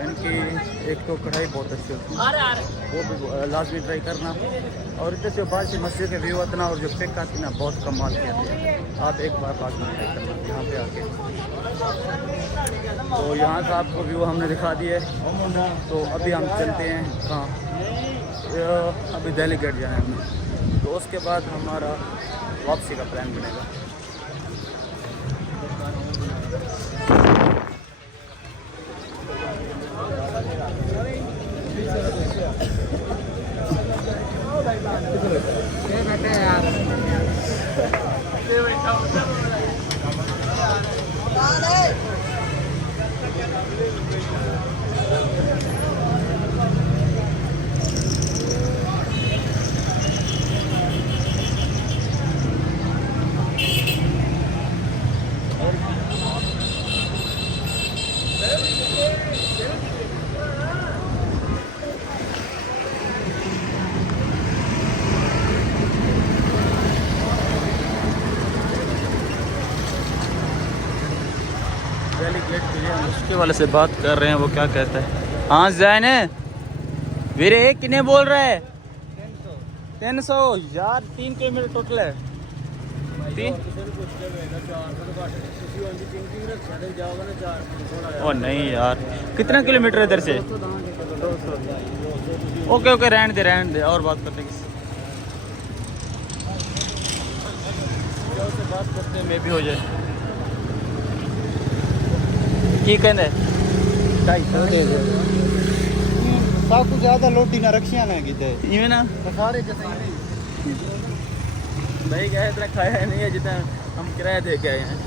इनकी एक तो कढ़ाई बहुत अच्छी होती है, वो भी लाजमी ट्राई करना। और इधर से बाद से मस्जिद के व्यू इतना और जो पिक आती ना बहुत कमाल की आती है, आप एक बार लाजमी ट्राई करना यहाँ पे आके। तो यहाँ का आपको व्यू हमने दिखा दिया है, तो अभी हम चलते हैं कहाँ, अभी दिल्ली गेट जाना है हमें, तो उसके बाद हमारा वापसी का प्लान बनेगा। दिल्ली गेट के लिए हम उसके वाले से बात कर रहे हैं, वो क्या कहता है। हाँ जैन वीरे कितने बोल रहा है? 300 यार, 3 किलोमीटर टोटल है। 3 ओ नहीं यार, कितना किलोमीटर है इधर से? ओके ओके रहने दे और बात करते हैं से बात करते हैं, मैं भी हो जाए की कहने सब कुछ ज्यादा लोटी ना रखिया ना किते इवें ना सारे जैसे ही भाई कहे इतना खाया नहीं है जितना हम किराया दे के आए हैं।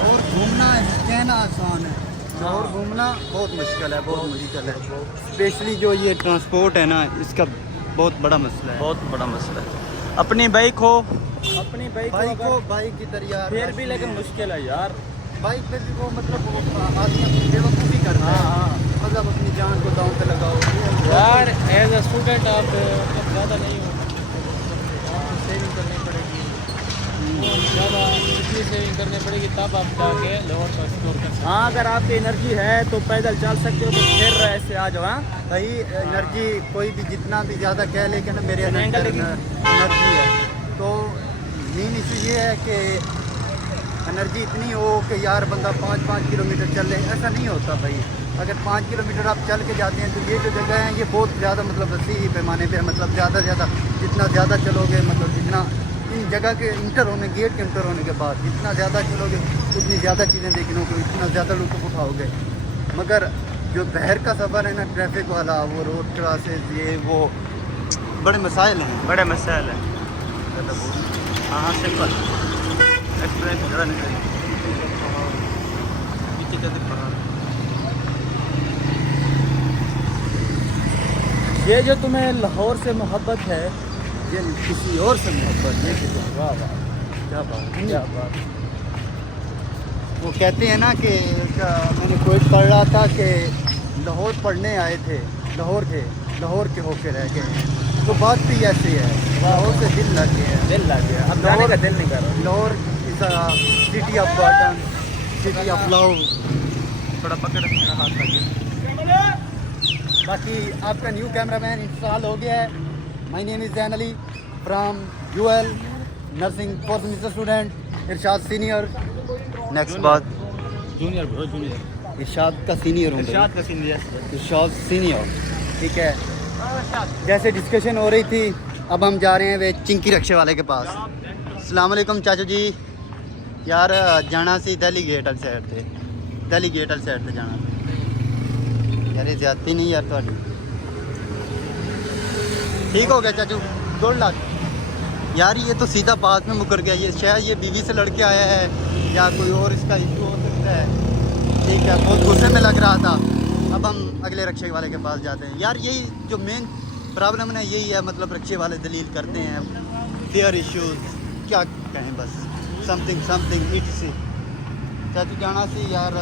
और घूमना कहना आसान है और घूमना बहुत मुश्किल है, बहुत मुश्किल है। स्पेशली जो ये ट्रांसपोर्ट है ना, इसका बहुत बड़ा मसला है, बहुत बड़ा मसला है। अपनी बाइक हो, अपनी बाइक बाइक की तरह फिर भी लेकिन मुश्किल है यार। बाइक पे भी वो मतलब आदमी अपनी बेवकूफ़ी करता है, मतलब अपनी जान को दांव पे लगाओ यार। एज अ स्टूडेंट आप ज़्यादा नहीं हो, सेविंग करनी पड़ेगी, ज़्यादा इतनी सेविंग करनी पड़ेगी तब आप जाके लोअर का एक्सप्लोर कर सकते। हाँ, अगर आपकी एनर्जी है तो पैदल चल सकते हो, तो फिर ऐसे आ जाओ। हाँ भाई एनर्जी कोई भी जितना भी ज़्यादा कह ले कि ना मेरे अंदर एनर्जी है, तो मेन इशू ये है कि एनर्जी इतनी हो कि यार बंदा 5-5 किलोमीटर चल ले, ऐसा नहीं होता भाई। अगर 5 किलोमीटर आप चल के जाते हैं तो ये जो जगह है ये बहुत ज़्यादा मतलब वसी पैमाने पे है, मतलब ज़्यादा जितना ज़्यादा चलोगे, मतलब जितना इन जगह के इंटर होने, गेट के इंटर होने के बाद जितना ज़्यादा चलोगे उतनी ज़्यादा चीज़ें देखने को, इतना ज़्यादा लुत्फ़ उठाओगे। मगर जो बहर का सफ़र है ना, ट्रैफिक वाला, वो रोड क्रासेस, ये वो बड़े मसाइल हैं, बड़े मसाइल है। हाँ सिंपल एक्सप्रेस ज़्यादा नहीं करेंगे। ये जो तुम्हें लाहौर से मोहब्बत है, ये किसी और से मोहब्बत है। वाह वाह, क्या बात, क्या बात। वो कहते हैं ना कि मैंने कोई पढ़ रहा था कि लाहौर पढ़ने आए थे, लाहौर के होके रह गए, तो बात भी ऐसी है, लाहौर से दिल लग गया, दिल लग गया, अब जाने का दिल नहीं कर रहा। Lahore is a city of garden, city of love. थोड़ा पकड़ मेरा हाथ लगे। बाकी आपका न्यू कैमरामैन इंस्टॉल हो गया है। My name is Zain Ali from UL nursing course mister student, Irshad senior. Next बात, जूनियर ब्रो, जूनियर इरशाद का सीनियर हूँ, इरशाद का सीनियर। इरशाद सीनियर, ठीक है। जैसे डिस्कशन हो रही थी, अब हम जा रहे हैं वे चिंकी रक्शे वाले के पास। अस्सलाम वालेकुम चाचू जी। यार जाना सी दिल्ली गेट वाली साइड से, दिल्ली गेट वाली साइड से जाना यार, ये ज्यादती नहीं यार थोड़ी। ठीक हो गया चाचू, 2 लाख यार। ये तो सीधा बात में मुकर गया, ये शायद ये बीवी से लड़के आया है या कोई और इसका इशू हो सकता है, ठीक है। बहुत गुस्से में लग रहा था। अब हम अगले रक्शे वाले के पास जाते हैं। यार यही जो मेन प्रॉब्लम है यही है, मतलब रक्शे वाले दलील करते हैं, फेयर इश्यूज, क्या कहें, बस समथिंग इट्स। चाचू जाना सी यार